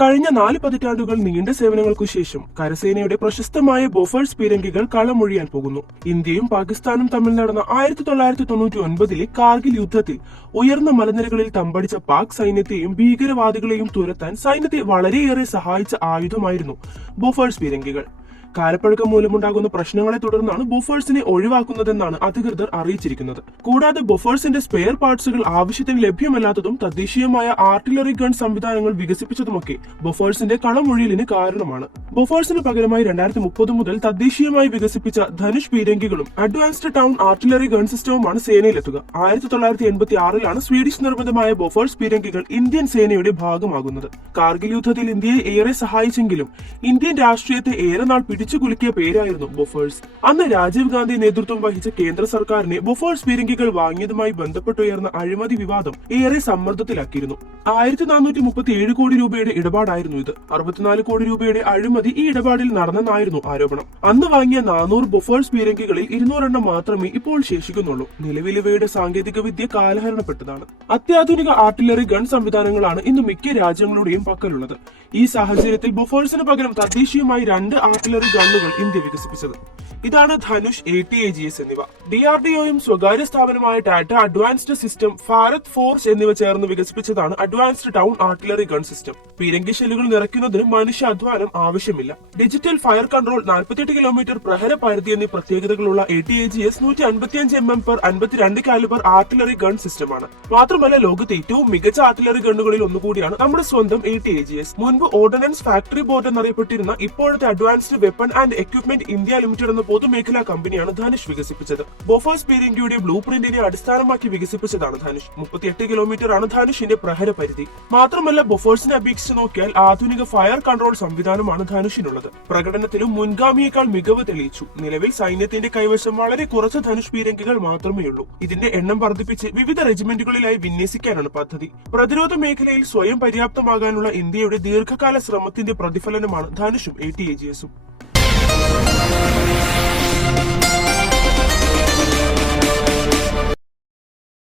കഴിഞ്ഞ 4 പതിറ്റാണ്ടുകൾ നീണ്ട സേവനങ്ങൾക്കു ശേഷം കരസേനയുടെ പ്രശസ്തമായ ബോഫേഴ്സ് പീരങ്കികൾ കളമൊഴിയാൻ പോകുന്നു. ഇന്ത്യയും പാകിസ്ഥാനും തമ്മിൽ നടന്ന 1999 കാർഗിൽ യുദ്ധത്തിൽ ഉയർന്ന മലനിരകളിൽ തമ്പടിച്ച പാക് സൈന്യത്തെയും ഭീകരവാദികളെയും തുരത്താൻ സൈന്യത്തെ വളരെയേറെ സഹായിച്ച ആയുധമായിരുന്നു ബോഫേഴ്സ് പീരങ്കികൾ. കാലപ്പഴക്കം മൂലമുണ്ടാകുന്ന പ്രശ്നങ്ങളെ തുടർന്നാണ് ബോഫേഴ്സിനെ ഒഴിവാക്കുന്നതെന്നാണ് അധികൃതർ അറിയിച്ചിരിക്കുന്നത്. കൂടാതെ ബോഫേഴ്സിന്റെ സ്പെയർ പാർട്സുകൾ ആവശ്യത്തിന് ലഭ്യമല്ലാത്തതും തദ്ദേശീയമായ ആർട്ടിലറി ഗൺ സംവിധാനങ്ങൾ വികസിപ്പിച്ചതുമൊക്കെ ബോഫേഴ്സിന്റെ കളമൊഴിയലിന് കാരണമാണ്. ബോഫേഴ്സിന് പകരമായി 2030 മുതൽ തദ്ദേശീയമായി വികസിപ്പിച്ച ധനുഷ് പീരങ്കികളും അഡ്വാൻസ്ഡ് ടൗൺ ആർട്ടിലറി ഗൺ സിസ്റ്റവുമാണ് സേനയിലെത്തുക. 1986 സ്വീഡിഷ് നിർമ്മിതമായ ബോഫേഴ്സ് പീരങ്കികൾ ഇന്ത്യൻ സേനയുടെ ഭാഗമാകുന്നത്. കാർഗിൽ യുദ്ധത്തിൽ ഇന്ത്യയെ ഏറെ സഹായിച്ചെങ്കിലും ഇന്ത്യൻ രാഷ്ട്രീയത്തെ ഏറെ നാൾ കുലുക്കിയ പേരായിരുന്നു ബോഫേഴ്സ്. അന്ന് രാജീവ് ഗാന്ധി നേതൃത്വം വഹിച്ച കേന്ദ്ര സർക്കാരിനെ ബോഫേഴ്സ് പീരങ്കികൾ വാങ്ങിയതുമായി ബന്ധപ്പെട്ടുയർന്ന അഴിമതി വിവാദം ഏറെ സമ്മർദ്ദത്തിലാക്കിയിരുന്നു. 1437 കോടി രൂപയുടെ ഇടപാടായിരുന്നു ഇത്. 64 കോടി രൂപയുടെ അഴിമതി ഈ ഇടപാടിൽ നടന്നെന്നായിരുന്നു ആരോപണം. അന്ന് വാങ്ങിയ 400 ബോഫേഴ്സ് പീരങ്കികളിൽ 200 എണ്ണം മാത്രമേ ഇപ്പോൾ ശേഷിക്കുന്നുള്ളൂ. നിലവിൽ ഇവയുടെ സാങ്കേതിക വിദ്യ കാലഹരണപ്പെട്ടതാണ്. അത്യാധുനിക ആർട്ടിലറി ഗൺ സംവിധാനങ്ങളാണ് ഇന്ന് മിക്ക രാജ്യങ്ങളുടെയും പക്കലുള്ളത്. ഈ സാഹചര്യത്തിൽ ബോഫേഴ്സിന് പകരം തദ്ദേശീയമായി 2 ആർട്ടിലറി ഗണ്ണുകൾ ഇന്ത്യ വികസിപ്പിച്ചത്. ഇതാണ് ധനുഷ്, ATAGS എന്നിവ. DRDOയും സ്വകാര്യ സ്ഥാപനമായ Tata advanced system, Bharat Forge എന്നിവ ചേർന്ന് വികസിപ്പിച്ചതാണ് advanced towed artillery gun system. പീരങ്കി ഷെല്ലുകൾ നിറയ്ക്കുന്നതിന് മനുഷ്യ അധ്വാനം ആവശ്യമില്ല. ഡിജിറ്റൽ ഫയർ കൺട്രോൾ, 48 കിലോമീറ്റർ പ്രഹര പരിധി എന്നീ പ്രത്യേകതകളുള്ള ATAGS 155 mm/52 calibre artillery gun സിസ്റ്റമാണ്. മാത്രമല്ല ലോകത്തെ ഏറ്റവും മികച്ച ആർട്ടിലറി ഗണ്ണുകളിൽ ഒന്നുകൂടിയാണ് നമ്മുടെ സ്വന്തം ATAGS. മുൻപ് ഓർഡിനൻസ് ഫാക്ടറി ബോർഡ് എന്നറിയപ്പെട്ടിരുന്ന ഇപ്പോഴത്തെ advanced weapon and equipment India limited എന്ന പൊതുമേഖലാ കമ്പനിയാണ് ധനുഷ് വികസിപ്പിച്ചത്. ബോഫേഴ്സ് പീരങ്കിയുടെ ബ്ലൂ പ്രിന്റിനെ അടിസ്ഥാനമാക്കി വികസിപ്പിച്ചതാണ് ധനുഷ്. 38 കിലോമീറ്റർ ആണ് ധനുഷിന്റെ പ്രഹര പരിധി. മാത്രമല്ല ബോഫേഴ്സിനെ അപേക്ഷിച്ച് നോക്കിയാൽ ആധുനിക ഫയർ കൺട്രോൾ സംവിധാനമാണ് ധനുഷിനുള്ളത്. പ്രകടനത്തിലും മുൻഗാമിയേക്കാൾ മികവ് തെളിയിച്ചു. നിലവിൽ സൈന്യത്തിന്റെ കൈവശം വളരെ കുറച്ച് ധനുഷ് പീരങ്കികൾ മാത്രമേയുള്ളൂ. ഇതിന്റെ എണ്ണം വർദ്ധിപ്പിച്ച് വിവിധ റെജിമെന്റുകളിലായി വിന്യസിക്കാനാണ് പദ്ധതി. പ്രതിരോധ മേഖലയിൽ സ്വയം പര്യാപ്തമാകാനുള്ള ഇന്ത്യയുടെ ദീർഘകാല ശ്രമത്തിന്റെ പ്രതിഫലനമാണ് ധനുഷും ATAGSും.